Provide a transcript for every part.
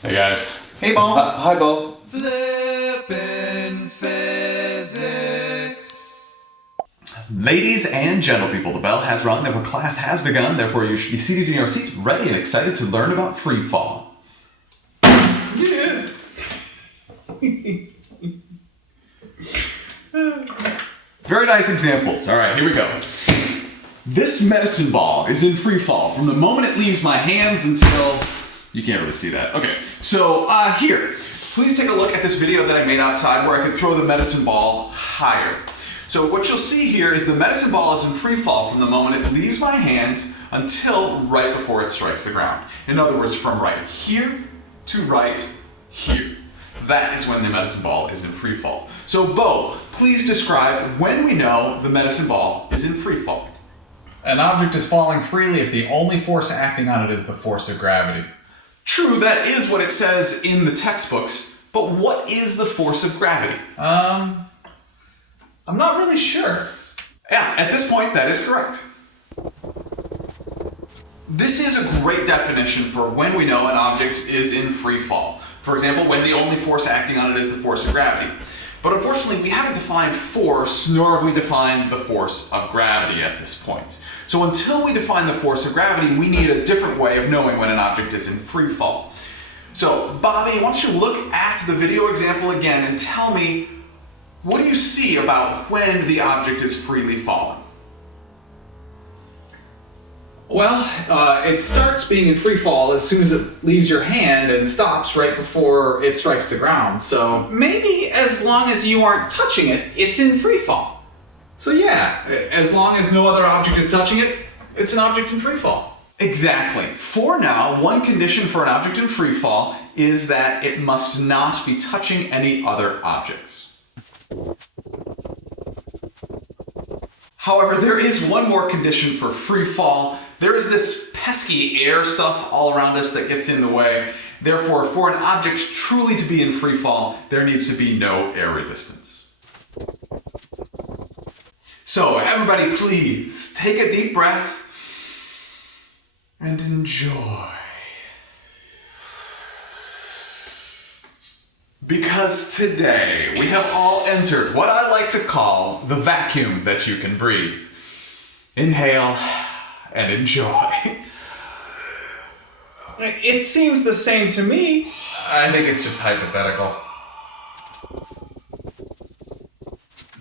Hey guys. Hey Bo. Hi Bo. Flippin' physics. Ladies and gentle people, the bell has rung, therefore class has begun, therefore you should be seated in your seat, ready and excited to learn about free fall. Yeah. Very nice examples. All right, here we go. This medicine ball is in free fall from the moment it leaves my hands until... You can't really see that. Okay, so here, please take a look at this video that I made outside where I could throw the medicine ball higher. So what you'll see here is the medicine ball is in free fall from the moment it leaves my hands until right before it strikes the ground. In other words, from right here to right here. That is when the medicine ball is in free fall. So Bo, please describe when we know the medicine ball is in free fall. An object is falling freely if the only force acting on it is the force of gravity. True, that is what it says in the textbooks, but what is the force of gravity? I'm not really sure. Yeah, at this point, that is correct. This is a great definition for when we know an object is in free fall. For example, when the only force acting on it is the force of gravity. But unfortunately, we haven't defined force, nor have we defined the force of gravity at this point. So until we define the force of gravity, we need a different way of knowing when an object is in free fall. So, Bobby, why don't you look at the video example again and tell me, what do you see about when the object is freely falling? Well, it starts being in free fall as soon as it leaves your hand and stops right before it strikes the ground. So maybe as long as you aren't touching it, it's in free fall. So yeah, as long as no other object is touching it, it's an object in free fall. Exactly. For now, one condition for an object in free fall is that it must not be touching any other objects. However, there is one more condition for free fall. There is this pesky air stuff all around us that gets in the way. Therefore, for an object truly to be in free fall, there needs to be no air resistance. So, everybody please, take a deep breath and enjoy. Because today we have all entered what I like to call the vacuum that you can breathe. Inhale and enjoy. It seems the same to me. I think it's just hypothetical.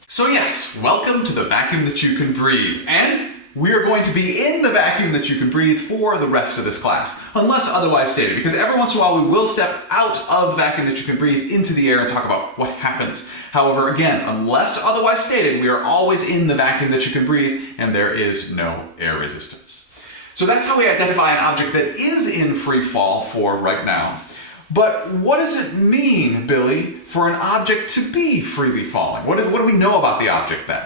So yes, welcome to the vacuum that you can breathe. And we are going to be in the vacuum that you can breathe for the rest of this class, unless otherwise stated, because every once in a while we will step out of the vacuum that you can breathe into the air and talk about what happens. However, again, unless otherwise stated, we are always in the vacuum that you can breathe and there is no air resistance. So that's how we identify an object that is in free fall for right now. But what does it mean, Billy, for an object to be freely falling? What do we know about the object then?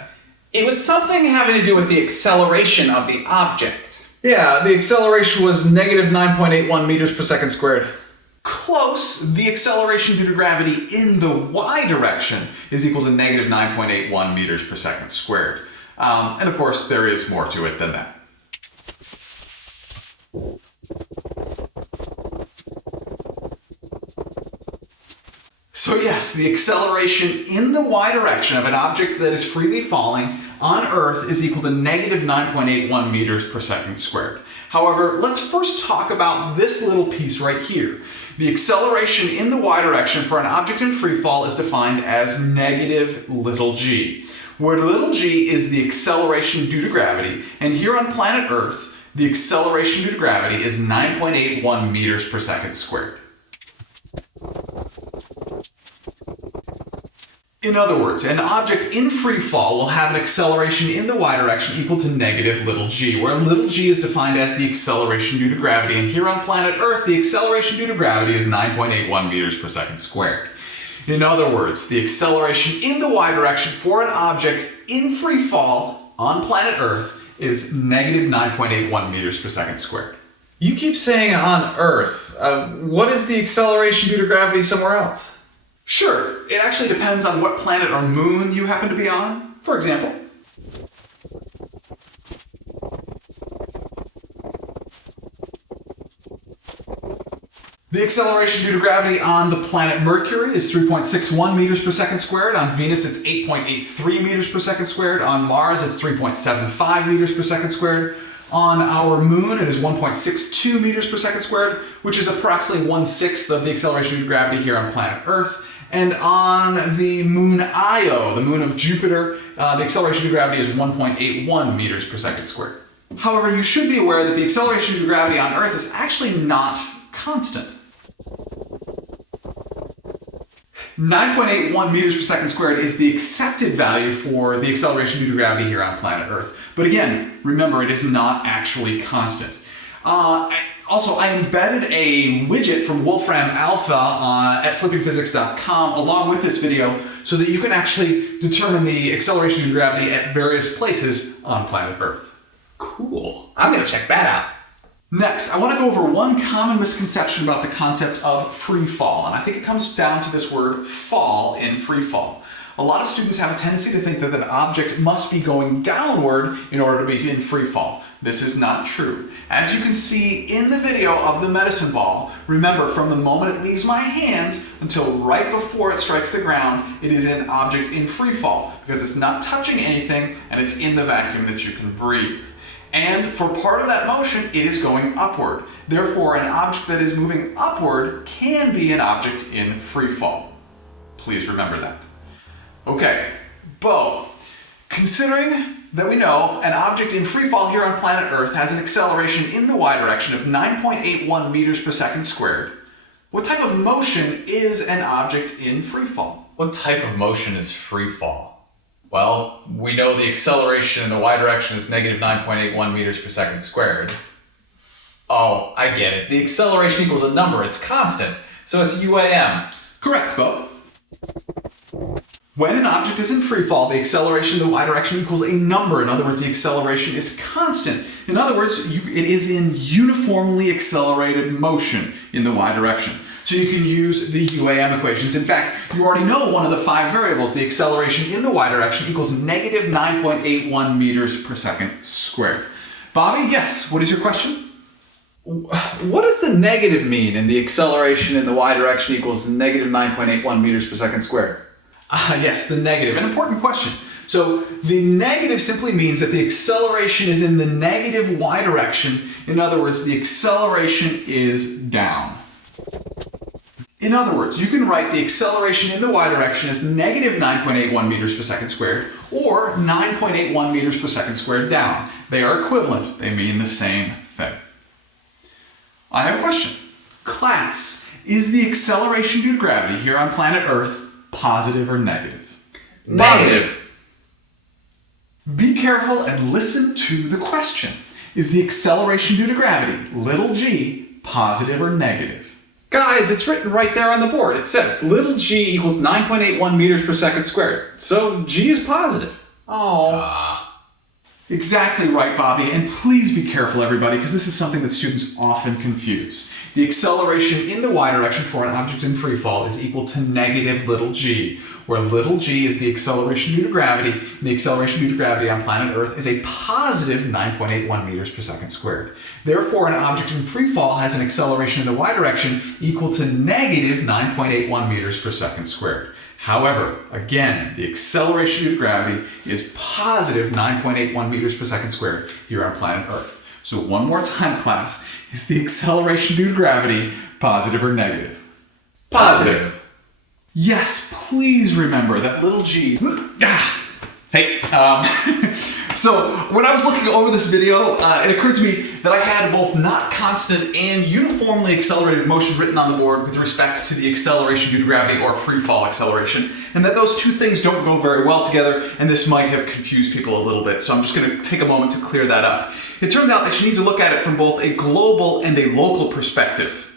It was something having to do with the acceleration of the object. Yeah, the acceleration was negative 9.81 meters per second squared. Close. The acceleration due to gravity in the y direction is equal to negative 9.81 meters per second squared. And of course, there is more to it than that. So yes, the acceleration in the y direction of an object that is freely falling on Earth is equal to negative 9.81 meters per second squared. However, let's first talk about this little piece right here. The acceleration in the y direction for an object in free fall is defined as negative little g, where little g is the acceleration due to gravity, and here on planet Earth, the acceleration due to gravity is 9.81 meters per second squared. In other words, an object in free fall will have an acceleration in the y direction equal to negative little g, where little g is defined as the acceleration due to gravity, and here on planet Earth, the acceleration due to gravity is 9.81 meters per second squared. In other words, the acceleration in the y direction for an object in free fall on planet Earth is negative 9.81 meters per second squared. You keep saying on Earth. What is the acceleration due to gravity somewhere else? Sure, it actually depends on what planet or moon you happen to be on. For example, The acceleration due to gravity on the planet Mercury is 3.61 meters per second squared. On Venus, it's 8.83 meters per second squared. On Mars, it's 3.75 meters per second squared. On our moon, it is 1.62 meters per second squared, which is approximately 1/6 of the acceleration due to gravity here on planet Earth. And on the moon Io, the moon of Jupiter, the acceleration due to gravity is 1.81 meters per second squared. However, you should be aware that the acceleration due to gravity on Earth is actually not constant. 9.81 meters per second squared is the accepted value for the acceleration due to gravity here on planet Earth. But again, remember, it is not actually constant. Also, I embedded a widget from Wolfram Alpha at flippingphysics.com along with this video so that you can actually determine the acceleration due to gravity at various places on planet Earth. Cool. I'm gonna check that out. Next, I want to go over one common misconception about the concept of free fall, and I think it comes down to this word fall in free fall. A lot of students have a tendency to think that an object must be going downward in order to be in free fall. This is not true. As you can see in the video of the medicine ball, remember, from the moment it leaves my hands until right before it strikes the ground, it is an object in free fall because it's not touching anything and it's in the vacuum that you can breathe. And for part of that motion, it is going upward. Therefore, an object that is moving upward can be an object in free fall. Please remember that. Okay, Bo, considering that we know an object in free fall here on planet Earth has an acceleration in the y direction of 9.81 meters per second squared, what type of motion is an object in free fall? What type of motion is free fall? Well, we know the acceleration in the y direction is negative 9.81 meters per second squared. Oh, I get it. The acceleration equals a number. It's constant. So it's UAM. Correct, Bo. When an object is in free fall, the acceleration in the y direction equals a number. In other words, the acceleration is constant. In other words, it is in uniformly accelerated motion in the y direction. So you can use the UAM equations. In fact, you already know one of the 5 variables. The acceleration in the y direction equals negative 9.81 meters per second squared. Bobby, yes, what is your question? What does the negative mean in the acceleration in the y direction equals negative 9.81 meters per second squared? Yes, the negative. An important question. So the negative simply means that the acceleration is in the negative y direction. In other words, the acceleration is down. In other words, you can write the acceleration in the y direction as negative 9.81 meters per second squared or 9.81 meters per second squared down. They are equivalent. They mean the same thing. I have a question. Class, is the acceleration due to gravity here on planet Earth positive or negative? Negative. Be careful and listen to the question. Is the acceleration due to gravity, little g, positive or negative? Guys, it's written right there on the board. It says little g equals 9.81 meters per second squared. So g is positive. Oh. Exactly right, Bobby. And please be careful, everybody, because this is something that students often confuse. The acceleration in the y direction for an object in free fall is equal to negative little g, where little g is the acceleration due to gravity, and the acceleration due to gravity on planet Earth is a positive 9.81 meters per second squared. Therefore, an object in free fall has an acceleration in the y direction equal to negative 9.81 meters per second squared. However, again, the acceleration due to gravity is positive 9.81 meters per second squared here on planet Earth. So one more time, class. Is the acceleration due to gravity positive or negative? Positive. Yes, please remember that little g. Hey, so when I was looking over this video, it occurred to me that I had both not constant and uniformly accelerated motion written on the board with respect to the acceleration due to gravity or free fall acceleration, and that those two things don't go very well together, and this might have confused people a little bit, so I'm just going to take a moment to clear that up. It turns out that you need to look at it from both a global and a local perspective.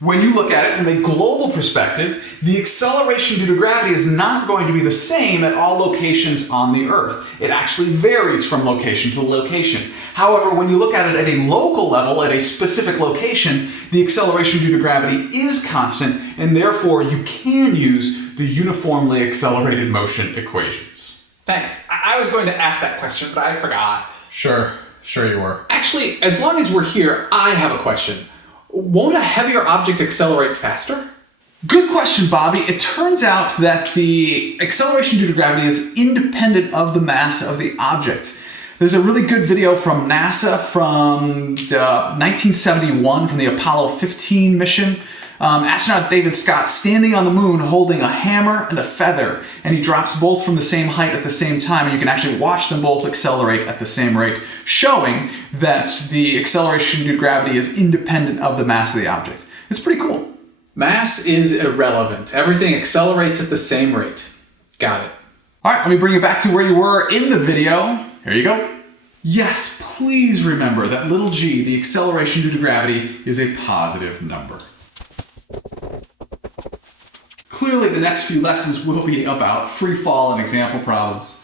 When you look at it from a global perspective, the acceleration due to gravity is not going to be the same at all locations on the Earth. It actually varies from location to location. However, when you look at it at a local level, at a specific location, the acceleration due to gravity is constant, and therefore you can use the uniformly accelerated motion equations. Thanks. I was going to ask that question, but I forgot. Sure you were. Actually, as long as we're here, I have a question. Won't a heavier object accelerate faster? Good question, Bobby. It turns out that the acceleration due to gravity is independent of the mass of the object. There's a really good video from NASA from 1971 from the Apollo 15 mission. Astronaut David Scott standing on the moon holding a hammer and a feather, and he drops both from the same height at the same time, and you can actually watch them both accelerate at the same rate, showing that the acceleration due to gravity is independent of the mass of the object. It's pretty cool. Mass is irrelevant. Everything accelerates at the same rate. Got it. All right, let me bring you back to where you were in the video. Here you go. Yes, please remember that little g, the acceleration due to gravity, is a positive number. Clearly, the next few lessons will be about free fall and example problems.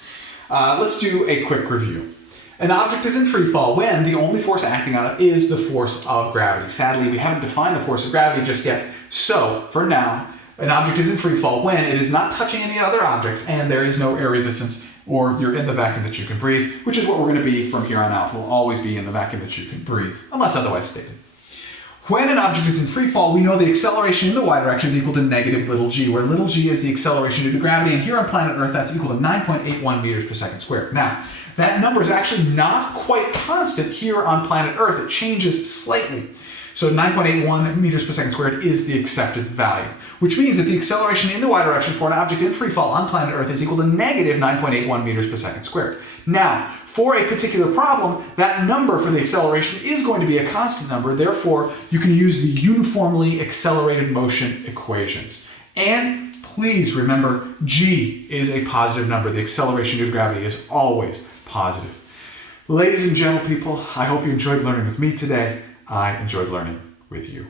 Let's do a quick review. An object is in free fall when the only force acting on it is the force of gravity. Sadly, we haven't defined the force of gravity just yet. So, for now, an object is in free fall when it is not touching any other objects and there is no air resistance, or you're in the vacuum that you can breathe, which is what we're going to be from here on out. We'll always be in the vacuum that you can breathe, unless otherwise stated. When an object is in free fall, we know the acceleration in the y direction is equal to negative little g, where little g is the acceleration due to gravity, and here on planet Earth, that's equal to 9.81 meters per second squared. Now, that number is actually not quite constant here on planet Earth. It changes slightly. So 9.81 meters per second squared is the accepted value, which means that the acceleration in the y direction for an object in free fall on planet Earth is equal to negative 9.81 meters per second squared. Now, for a particular problem, that number for the acceleration is going to be a constant number, therefore you can use the uniformly accelerated motion equations. And please remember, g is a positive number. The acceleration due to gravity is always positive. Ladies and gentle people, I hope you enjoyed learning with me today. I enjoyed learning with you.